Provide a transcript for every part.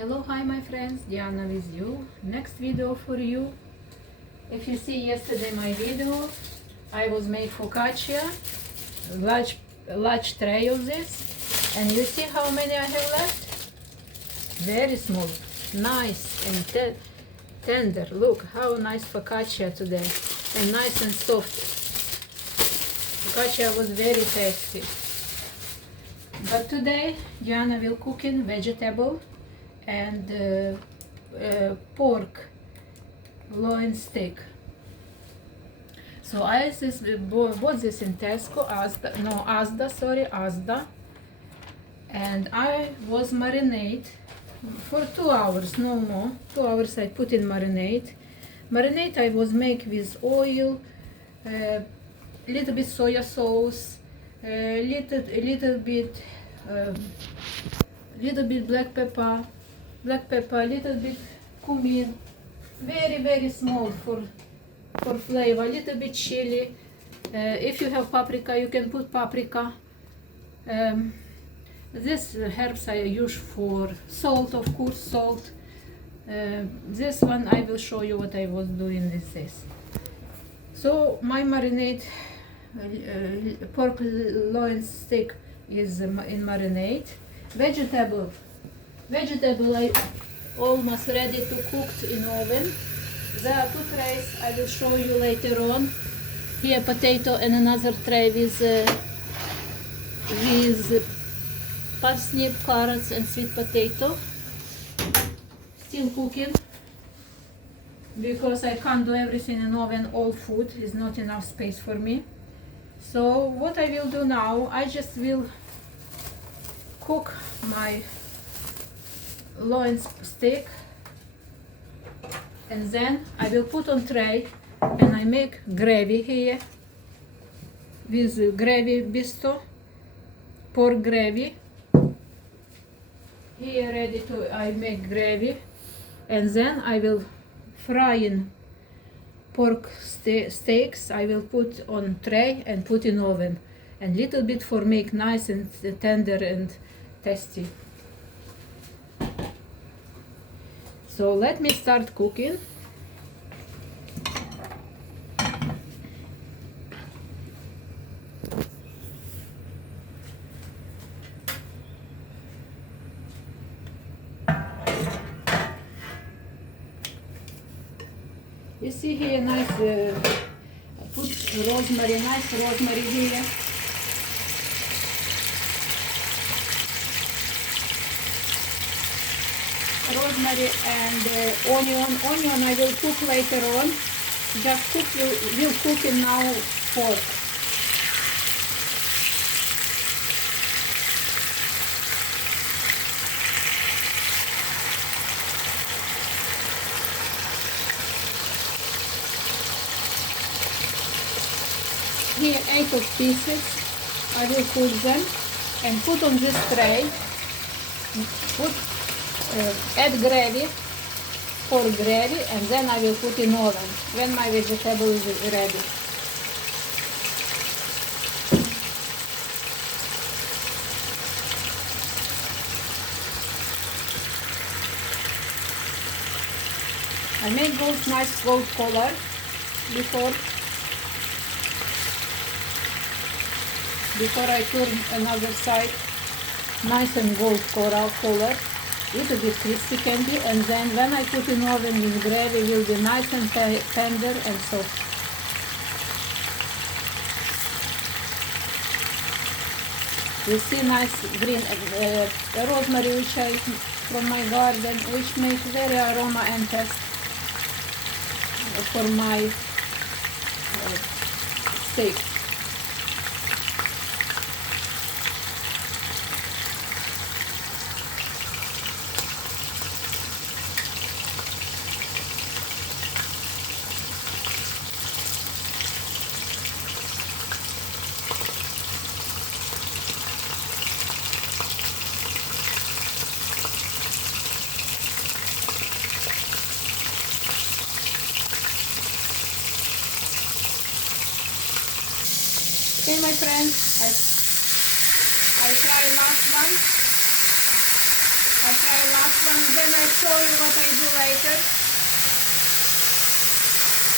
Hello, hi my friends, Diana with you. Next video for you. If you see yesterday my video, I was made focaccia, large tray of this, and you see how many I have left? Very small, nice and tender. Look how nice focaccia today, and nice and soft. Focaccia was very tasty. But today Diana will cook in vegetable and pork loin steak. So I bought this in Tesco, Asda, and I was marinate for 2 hours, no more. 2 hours I put in marinade. Marinade I was make with oil, little bit soya sauce, little bit black pepper, little bit cumin, very small for flavor, little bit chili. If you have paprika, you can put paprika. This herbs I use for salt, of course, salt. This one I will show you what I was doing with this. So my marinade, pork loin steak is in marinade. Vegetable I almost ready to cook in oven. There are 2 trays I will show you later on. Here potato and another tray with parsnip, carrots and sweet potato. Still cooking because I can't do everything in oven. All food is not enough space for me. So what I will do now, I just will cook my loin steak, and then I will put on tray and I make gravy here with gravy bisto, pork gravy. Here ready to I make gravy, and then I will fry in pork steaks. I will put on tray and put in oven, and little bit for make nice and tender and tasty. So let me start cooking. You see here nice, put rosemary, nice rosemary here. Rosemary and onion I will cook later on. Just will cook it now pork. Here 8 of pieces. I will cook them and put on this tray. Add gravy, pork gravy, and then I will put in oven when my vegetable is ready. I made nice gold color before I turn another side, nice and gold color. Little bit crispy can be, and then when I put in oven with gravy will be nice and tender and soft. You see nice green rosemary which I from my garden, which makes very aroma and taste for my steak. Okay, my friends, I try last one. I last one, then I show you what I do later.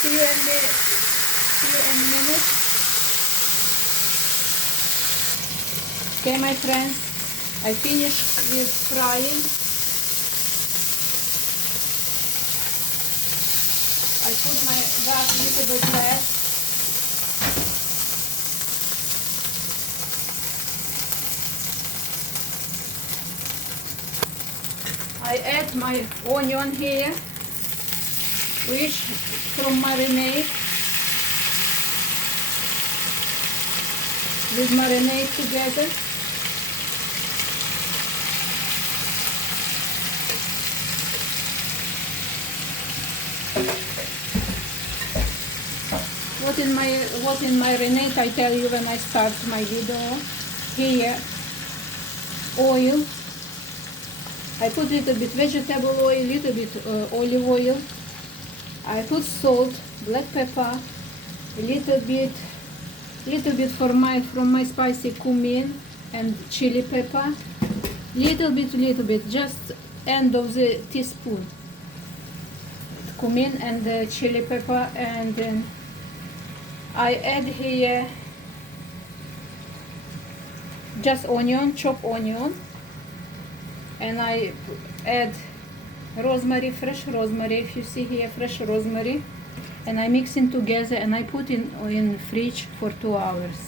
See you in a minute. Okay, my friends, I finished with frying. I put my gas a little bit less. I add my onion here, which from marinade. This marinade together. What in marinade I tell you when I start my video. Here, oil. I put a little bit vegetable oil, little bit olive oil. I put salt, black pepper, a little bit from my spicy cumin and chili pepper. Little bit, just end of the teaspoon. Cumin and the chili pepper, and then I add here just onion, chopped onion, and I add rosemary, fresh rosemary. If you see here, fresh rosemary, and I mix it together and I put in fridge for 2 hours.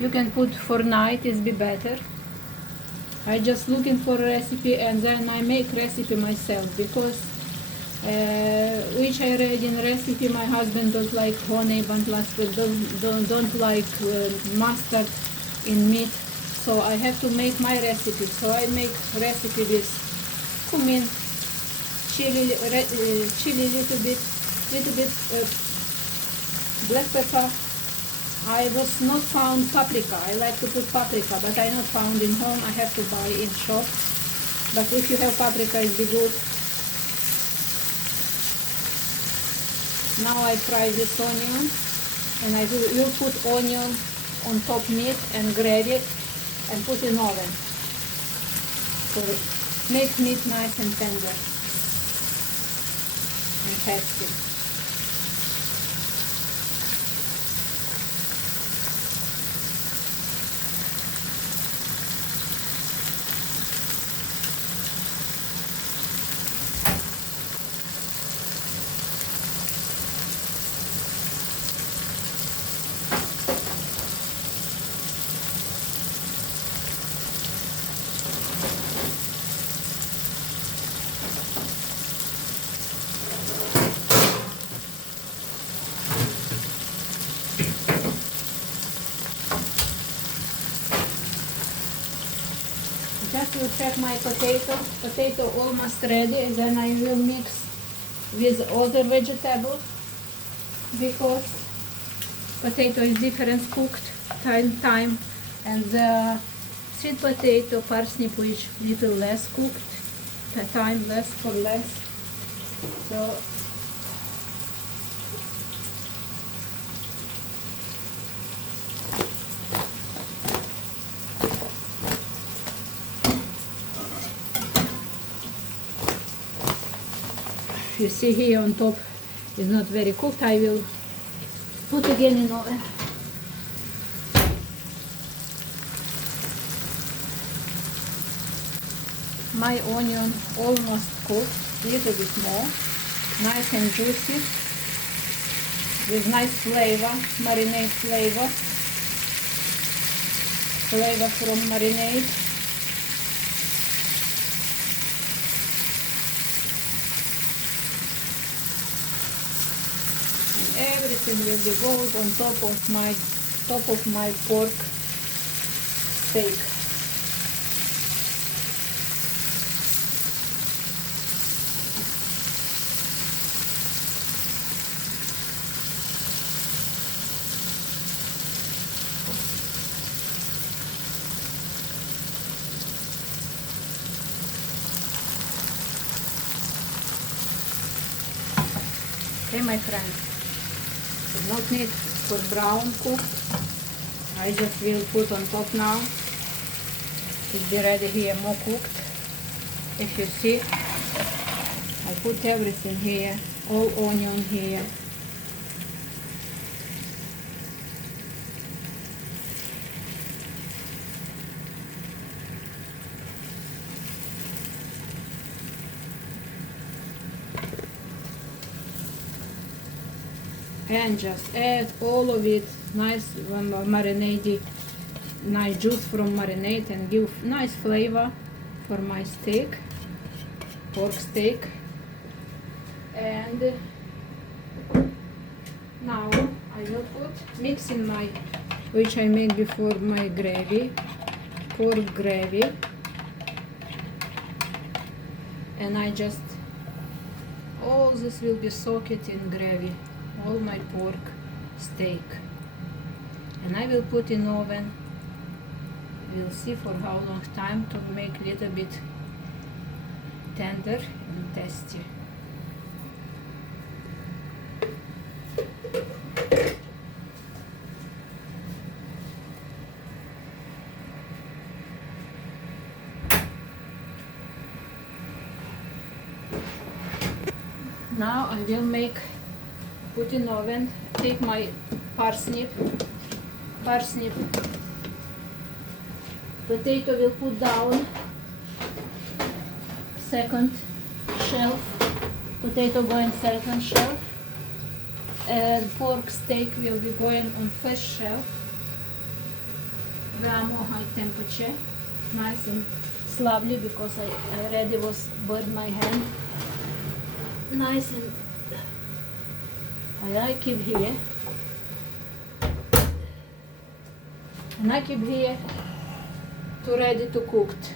You can put for night, is be better. I just looking for a recipe and then I make recipe myself, because which I read in recipe, my husband don't like honey, but don't like mustard in meat, so I have to make my recipe. So I make recipe with cumin, chili little bit black pepper. I was not found paprika. I like to put paprika, but I not found in home. I have to buy in shop. But if you have paprika, it be good. Now I fry this onion, and I will put onion on top meat and grate it and put in oven. So make meat nice and tender and tasty. Just will check my potato almost ready, and then I will mix with other vegetables, because potato is different cooked time, and the sweet potato, parsnip, which little less cooked, the time less for less. So you see here on top is not very cooked. I will put again in oven. My onion almost cooked, little bit more, nice and juicy, with nice flavor, marinade flavor from marinade. Everything will be gold on top of my pork steak. Okay, my friends. Not need for brown cooked. I just will put on top now It's be ready here, more cooked. If you see, I put everything here, all onion here. And just add all of it, nice marinade, nice juice from marinade, and give nice flavor for my steak, pork steak. And now I will put, mix in my, which I made before, my gravy, pork gravy, and I just, all this will be soaked in gravy, all my pork steak, and I will put in oven. We'll see for how long time to make little bit tender and tasty. Now I will put in oven, take my parsnip, potato will put down, second shelf, potato going second shelf, and pork steak will be going on first shelf. They are more high temperature, nice and slowly, because I already was burned my hand. Nice, and I keep here, and I keep here to ready to cooked.